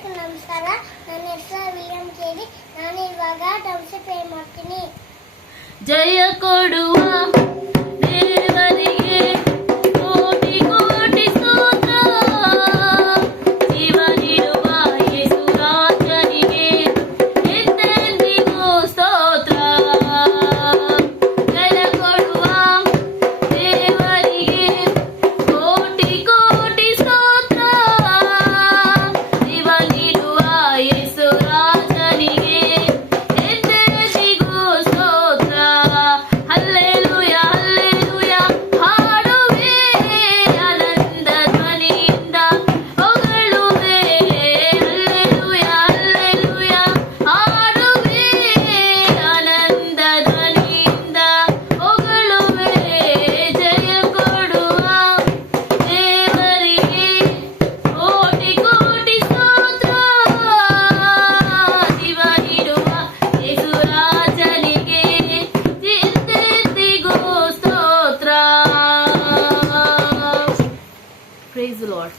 ಎಲ್ಲರಿಗೂ ನಮಸ್ಕಾರ. ನನ್ನ ಹೆಸರು ವಿಲಿಯಂ ಕೇಳಿ. ನಾನು ಇವಾಗ ಡ್ರಮ್ಸ್ ಪ್ಲೇ ಮಾಡ್ತೀನಿ. ಜಯ ಕೊಡುವ ದೇವರಿಗೆ ಕೋಟಿ ಕೋಟಿ ಸ್ತೋತ್ರ. ಜೀವ ನೀಡುವ ಯೇಸು ರಾಜನಿಗೆ ಎಂದೆಂದಿಗೂ ಸ್ತೋತ್ರ. ಜಯ ಕೊಡುವ ದೇವರಿಗೆ ಕೋಟಿ ಕೋಟಿ ಸ್ತೋತ್ರ. ಜೀವ ನೀಡುವ ಯೇಸು ರಾಜನಿಗೆ ಎಂದೆಂದಿಗೂ ಸ್ತೋತ್ರ. ಹಲ್ಲೆಲೂಯಾ ಹಲ್ಲೆಲೂಯಾ ಹಾಡುವೆ ಆನಂದ ಧ್ವನಿಯಿಂದ ಹೊಗಳುವೆ. ಹಲ್ಲೆಲೂಯಾ ಹಲ್ಲೆಲೂಯಾ ಹಾಡುವೆ ಆನಂದ ಧ್ವನಿಯಿಂದ ಹೊಗಳುವೆ. ಜಯ ಕೊಡುವ ದೇವರಿಗೆ ಕೋಟಿ ಕೋಟಿ ಸ್ತೋತ್ರ. ಜೀವ ನೀಡುವ ಯೇಸು ರಾಜನಿಗೆ ಎಂದೆಂದಿಗೂ ಸ್ತೋತ್ರ. Praise the Lord.